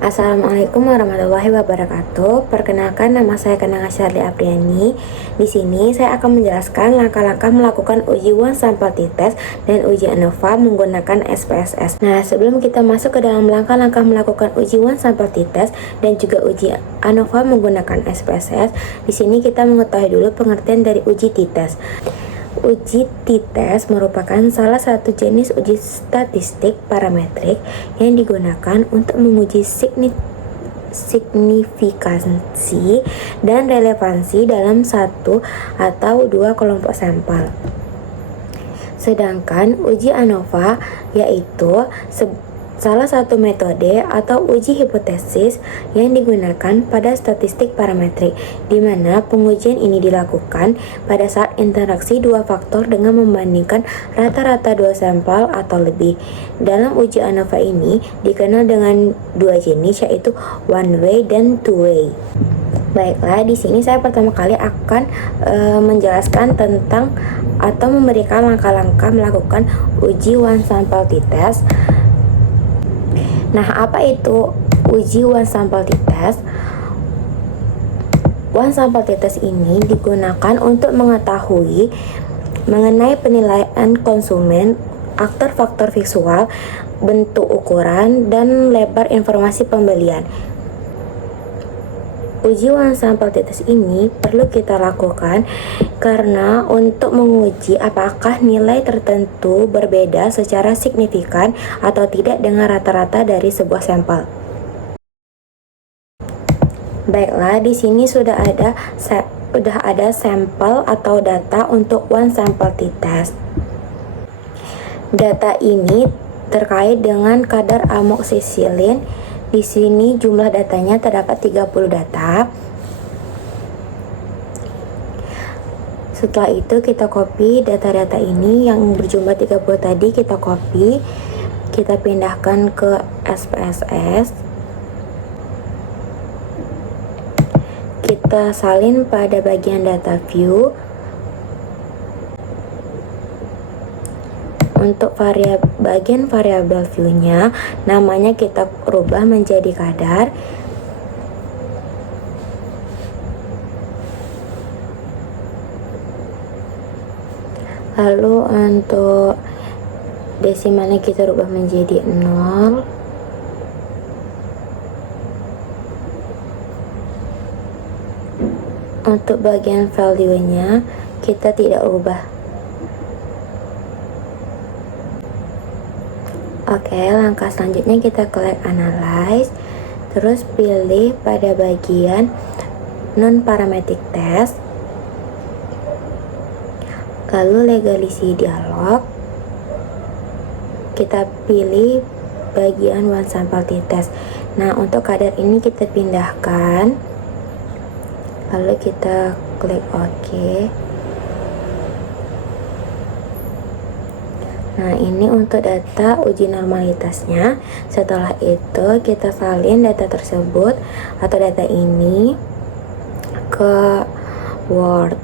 Assalamualaikum warahmatullahi wabarakatuh. Perkenalkan, nama saya Kenanga Syarli Apriani. Di sini saya akan menjelaskan langkah-langkah melakukan uji one sample t-test dan uji ANOVA menggunakan SPSS. Nah, sebelum kita masuk ke dalam langkah-langkah melakukan uji one sample t-test dan juga uji ANOVA menggunakan SPSS, di sini kita mengetahui dulu pengertian dari uji t-test. Uji t-test merupakan salah satu jenis uji statistik parametrik yang digunakan untuk menguji signifikansi dan relevansi dalam satu atau dua kelompok sampel. Sedangkan uji ANOVA yaitu salah satu metode atau uji hipotesis yang digunakan pada statistik parametrik, di mana pengujian ini dilakukan pada saat interaksi dua faktor dengan membandingkan rata-rata dua sampel atau lebih. Dalam uji ANOVA ini dikenal dengan dua jenis, yaitu one way dan two way. Baiklah, di sini saya pertama kali akan menjelaskan tentang atau memberikan langkah-langkah melakukan uji one sample t-test. Nah, apa itu uji one sample t-test? One sample t-test ini digunakan untuk mengetahui mengenai penilaian konsumen, faktor visual, bentuk ukuran, dan lebar informasi pembelian. Uji one sample t-test ini perlu kita lakukan karena untuk menguji apakah nilai tertentu berbeda secara signifikan atau tidak dengan rata-rata dari sebuah sampel. Baiklah, di sini sudah ada sampel atau data untuk one sample t-test. Data ini terkait dengan kadar amoksisilin. Di sini jumlah datanya terdapat 30 data. Setelah itu kita copy data-data ini yang berjumlah 30 tadi, kita copy, kita pindahkan ke SPSS. Kita salin pada bagian data view. Untuk bagian variabel view-nya, namanya kita rubah menjadi kadar. Lalu untuk desimalnya kita rubah menjadi 0. Untuk bagian value-nya kita tidak ubah. Oke, langkah selanjutnya kita klik analyze, terus pilih pada bagian non-parametric test, lalu legalisi dialog, kita pilih bagian one sample t-test. Nah, untuk kadar ini kita pindahkan, lalu kita klik OK. Nah, ini untuk data uji normalitasnya. Setelah itu kita salin data tersebut atau data ini ke Word.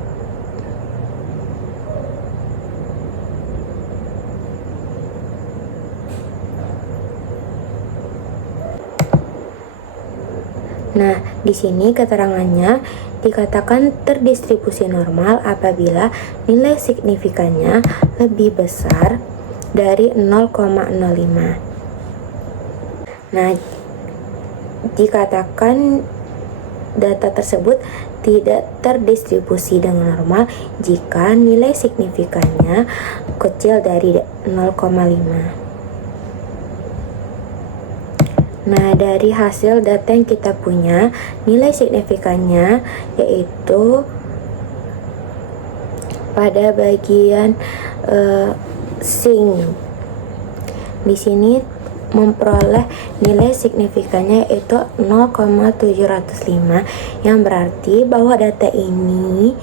Nah, di sini keterangannya dikatakan terdistribusi normal apabila nilai signifikannya lebih besar dari 0,05. Nah, dikatakan data tersebut tidak terdistribusi dengan normal jika nilai signifikannya kecil dari 0,5. Nah, dari hasil data yang kita punya, nilai signifikannya yaitu pada bagian sing. Di sini memperoleh nilai signifikannya yaitu 0,705, yang berarti bahwa data ini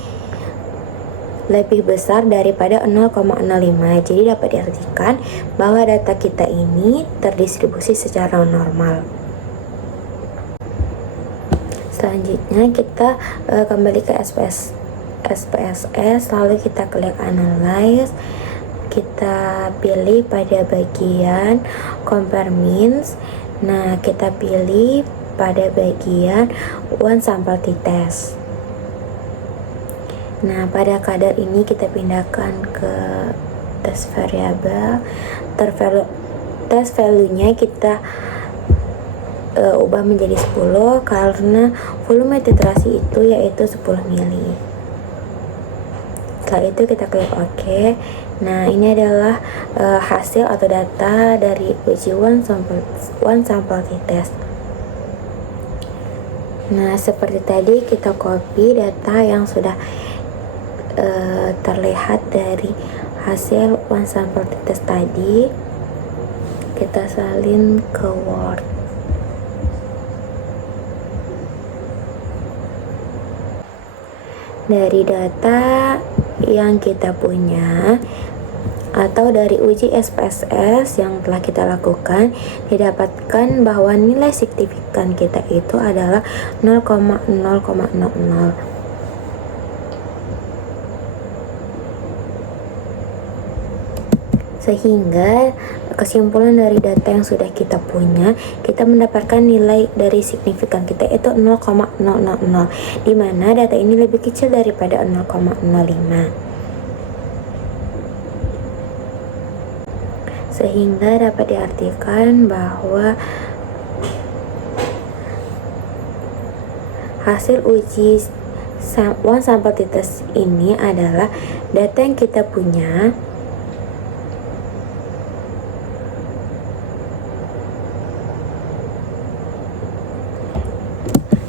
lebih besar daripada 0,05. Jadi dapat diartikan bahwa data kita ini terdistribusi secara normal. Selanjutnya kita kembali ke SPSS, lalu kita klik analyze, kita pilih pada bagian compare means. Nah, kita pilih pada bagian one sample t-test. Nah, pada kadar ini kita pindahkan ke test variabel. Test value-nya kita ubah menjadi 10 karena volume titrasi itu yaitu 10 mili. Setelah itu kita klik OK. Nah, ini adalah hasil atau data dari uji one sample t-test. Nah, seperti tadi kita copy data yang sudah terlihat dari hasil one sample t-test tadi, kita salin ke Word. Dari data yang kita punya atau dari uji SPSS yang telah kita lakukan, didapatkan bahwa nilai signifikan kita itu adalah 0,0,00. Sehingga kesimpulan dari data yang sudah kita punya, kita mendapatkan nilai dari signifikan kita itu 0,000, di mana data ini lebih kecil daripada 0,05. Sehingga dapat diartikan bahwa hasil uji one sample t-test ini adalah data yang kita punya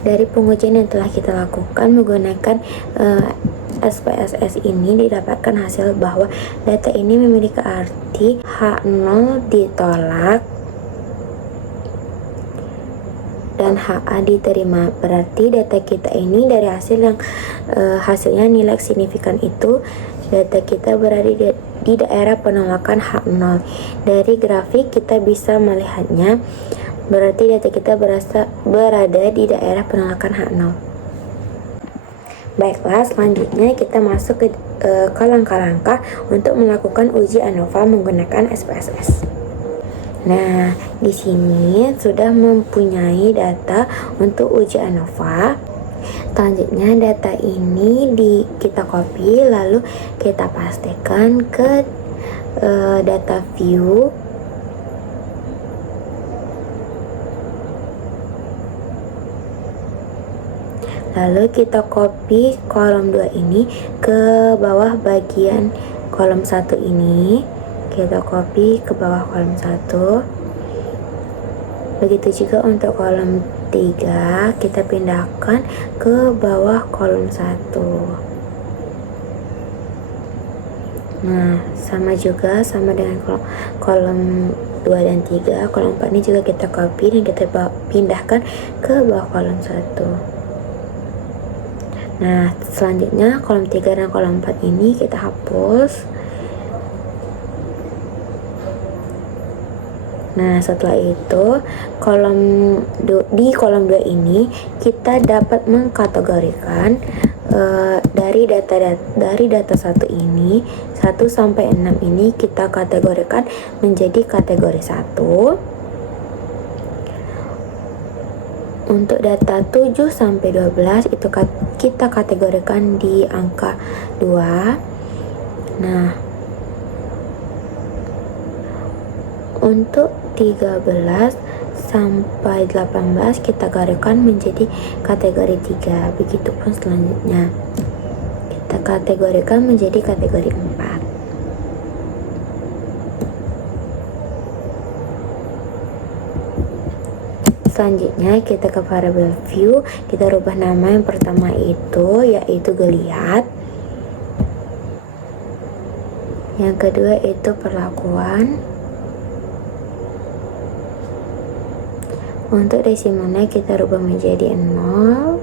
dari pengujian yang telah kita lakukan menggunakan SPSS ini, didapatkan hasil bahwa data ini memiliki arti H0 ditolak dan HA diterima. Berarti data kita ini dari hasil yang hasilnya nilai signifikan itu, data kita berada di daerah penolakan H0. Dari grafik kita bisa melihatnya, berarti data kita berada di daerah penolakan H0. Baiklah, selanjutnya kita masuk ke langkah-langkah untuk melakukan uji ANOVA menggunakan SPSS. Nah, di sini sudah mempunyai data untuk uji ANOVA. Selanjutnya data ini kita copy, lalu kita pastikan ke data view. Lalu kita copy kolom 2 ini ke bawah bagian kolom 1 ini. Kita copy ke bawah kolom 1. Begitu juga untuk kolom 3, kita pindahkan ke bawah kolom 1. Nah, sama dengan kolom 2 dan 3. Kolom 4 ini juga kita copy dan kita pindahkan ke bawah kolom 1. Nah, selanjutnya kolom 3 dan kolom 4 ini kita hapus. Nah, setelah itu di kolom 2 ini kita dapat mengkategorikan dari data 1 ini, 1 sampai 6 ini kita kategorikan menjadi kategori 1. Untuk data 7 sampai 12 itu kita kategorikan di angka 2. Nah, untuk 13 sampai 18 kita kategorikan menjadi kategori 3. Begitupun selanjutnya. Kita kategorikan menjadi kategori 4. Selanjutnya kita ke variable view, kita rubah nama yang pertama itu yaitu geliat, yang kedua itu perlakuan, untuk desimalnya kita rubah menjadi 0,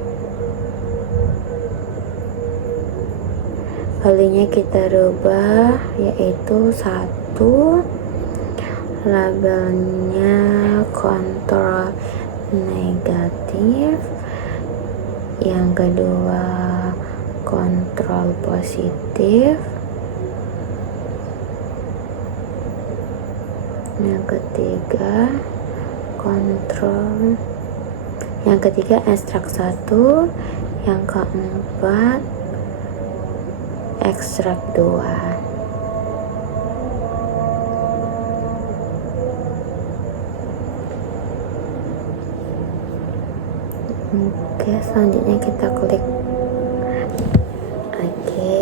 valuenya kita rubah yaitu 1, labelnya kontrol negatif, yang kedua kontrol positif, yang ketiga kontrol, yang ketiga ekstrak 1, yang keempat ekstrak 2. Oke, selanjutnya kita klik oke.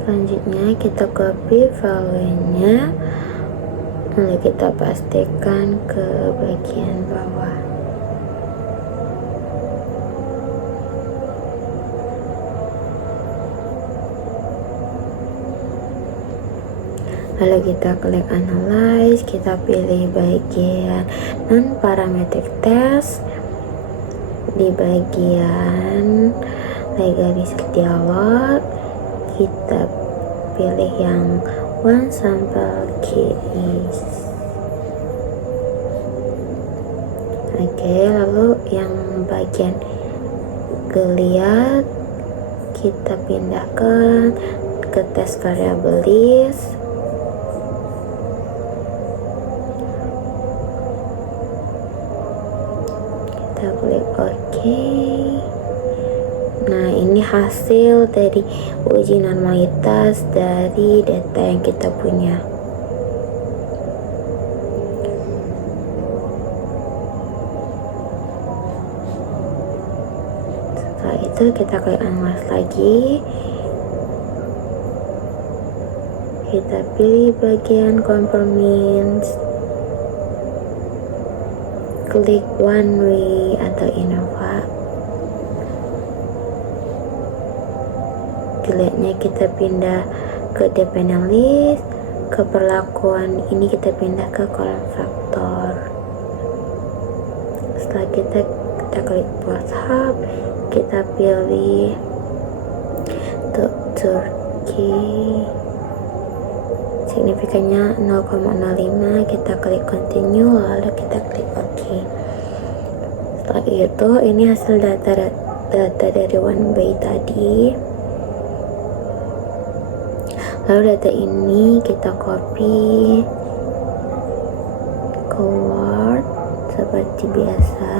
Selanjutnya kita copy filenya, lalu kita pastikan ke bagian bawah. Lalu kita klik analyze, kita pilih bagian non-parametric test. Di bagian legalistic dialog, kita pilih yang one sample case. Oke, lalu yang bagian geliat kita pindahkan ke test variable list. Kita klik OK. Nah, ini hasil dari uji normalitas dari data yang kita punya. Setelah itu kita klik analyze lagi. Kita pilih bagian conformance, klik one way atau innova. Geliatnya kita pindah ke dependent list, ke perlakuan ini kita pindah ke kolom faktor. Setelah kita klik plus hub, kita pilih Turkey, signifikannya 0,05, kita klik continue, lalu kita klik OK. Setelah itu ini hasil data dari one way tadi. Lalu data ini kita copy ke Word seperti biasa.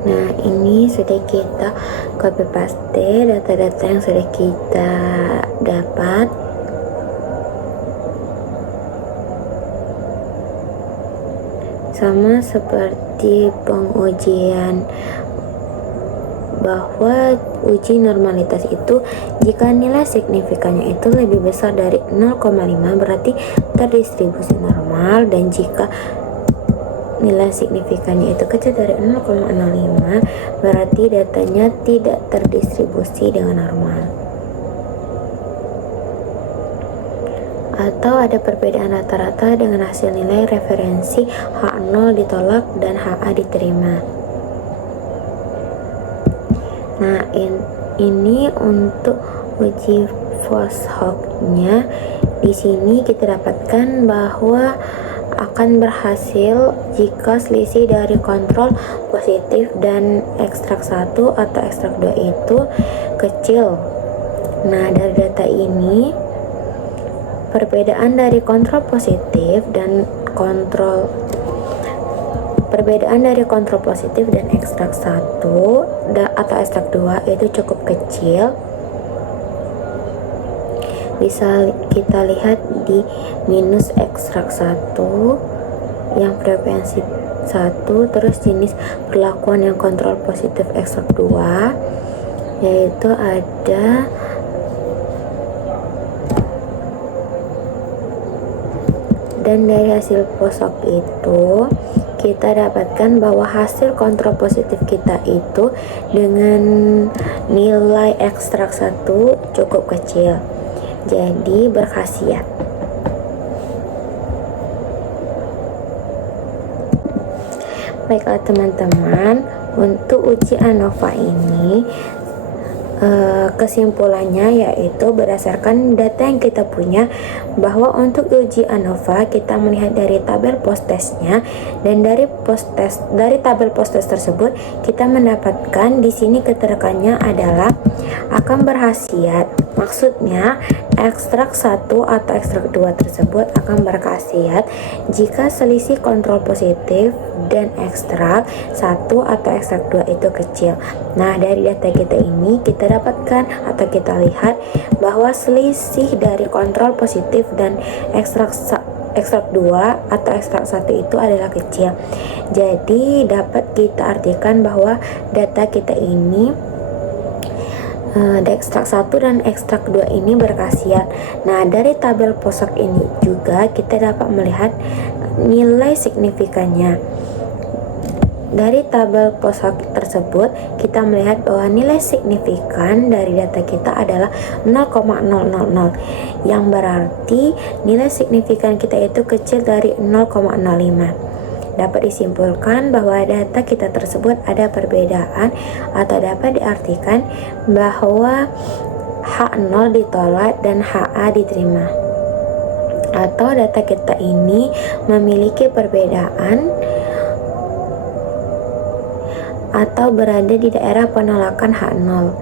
Nah, ini sudah kita copy paste data-data yang sudah kita dapat. Sama seperti pengujian bahwa uji normalitas itu jika nilai signifikannya itu lebih besar dari 0,5 berarti terdistribusi normal, dan jika nilai signifikannya itu kecil dari 0,05 berarti datanya tidak terdistribusi dengan normal. Atau ada perbedaan rata-rata dengan hasil nilai referensi H0 ditolak dan HA diterima. Nah, ini untuk uji post hoc-nya. Di sini kita dapatkan bahwa akan berhasil jika selisih dari kontrol positif dan ekstrak 1 atau ekstrak 2 itu kecil. Nah, dari data ini perbedaan dari kontrol positif dan ekstrak 1 atau ekstrak 2 itu cukup kecil. Bisa kita lihat di minus ekstrak 1 yang frekuensi 1, terus jenis perlakuan yang kontrol positif ekstrak 2, yaitu ada dan dari hasil post hoc itu kita dapatkan bahwa hasil kontrol positif kita itu dengan nilai ekstrak 1 cukup kecil, jadi berkhasiat. Baiklah teman-teman, untuk uji ANOVA ini kesimpulannya yaitu berdasarkan data yang kita punya bahwa untuk uji ANOVA kita melihat dari tabel post-testnya, dan dari tabel post-test tersebut kita mendapatkan di sini keterangannya adalah akan berkhasiat. Maksudnya ekstrak 1 atau ekstrak 2 tersebut akan berkhasiat jika selisih kontrol positif dan ekstrak 1 atau ekstrak 2 itu kecil. Nah, dari data kita ini kita dapatkan atau kita lihat bahwa selisih dari kontrol positif dan ekstrak 2 atau ekstrak 1 itu adalah kecil. Jadi dapat kita artikan bahwa data kita ini ekstrak 1 dan ekstrak 2 ini berkhasiat. Nah, dari tabel posok ini juga kita dapat melihat nilai signifikannya. Dari tabel posok tersebut kita melihat bahwa nilai signifikan dari data kita adalah 0,000, yang berarti nilai signifikan kita itu kecil dari 0,05. Dapat disimpulkan bahwa data kita tersebut ada perbedaan, atau dapat diartikan bahwa H0 ditolak dan HA diterima, atau data kita ini memiliki perbedaan atau berada di daerah penolakan H0.